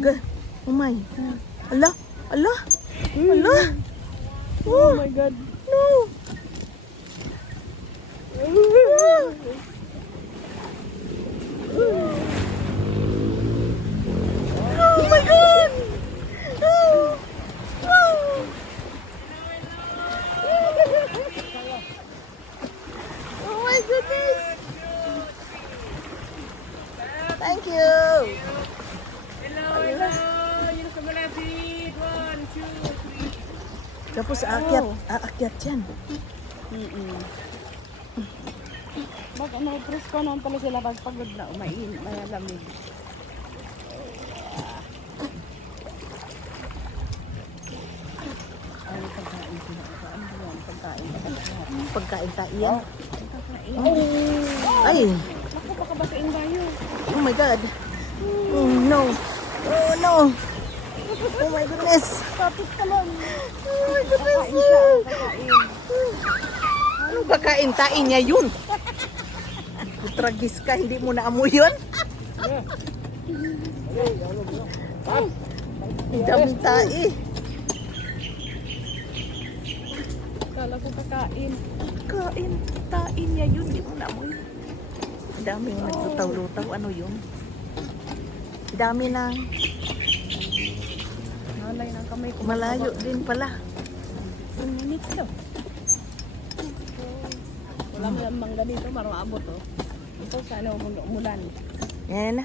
God. Oh my. Ala. Ala. Ala. Oh my God. No. Oh my God. Oh. Oh. Oh my goodness. Thank you. Hello. Yun sa malapit. 1, 2, 3. Tapos aakyat yan. Bak ano, presko naman pala sila pag pagod na mayalamig. Ano pagkain sila? Ano yan? Pagkain. Pagkain tayo yan. Oh! Ay. Naku, baka basain tayo. Oh my God. Oh no. Oh no. Oh my goodness. Tapos ka lang. Oh my goodness. Pagkain siya. Pagkain. Ano ba kain-tain niya yun? Tragis ka, hindi mo naamoy yun? Ang daming tae. Kala ko kakain. Kain niya yun, hindi mo naamoy. Ang daming naglutaw-lutaw. Ano yun? Dami ng Nalay ng kamay ko. malayo din pala. 1 minutes to. Wala mo lang mangga dito, marang abot oh. Ito sana umulan. Yan na.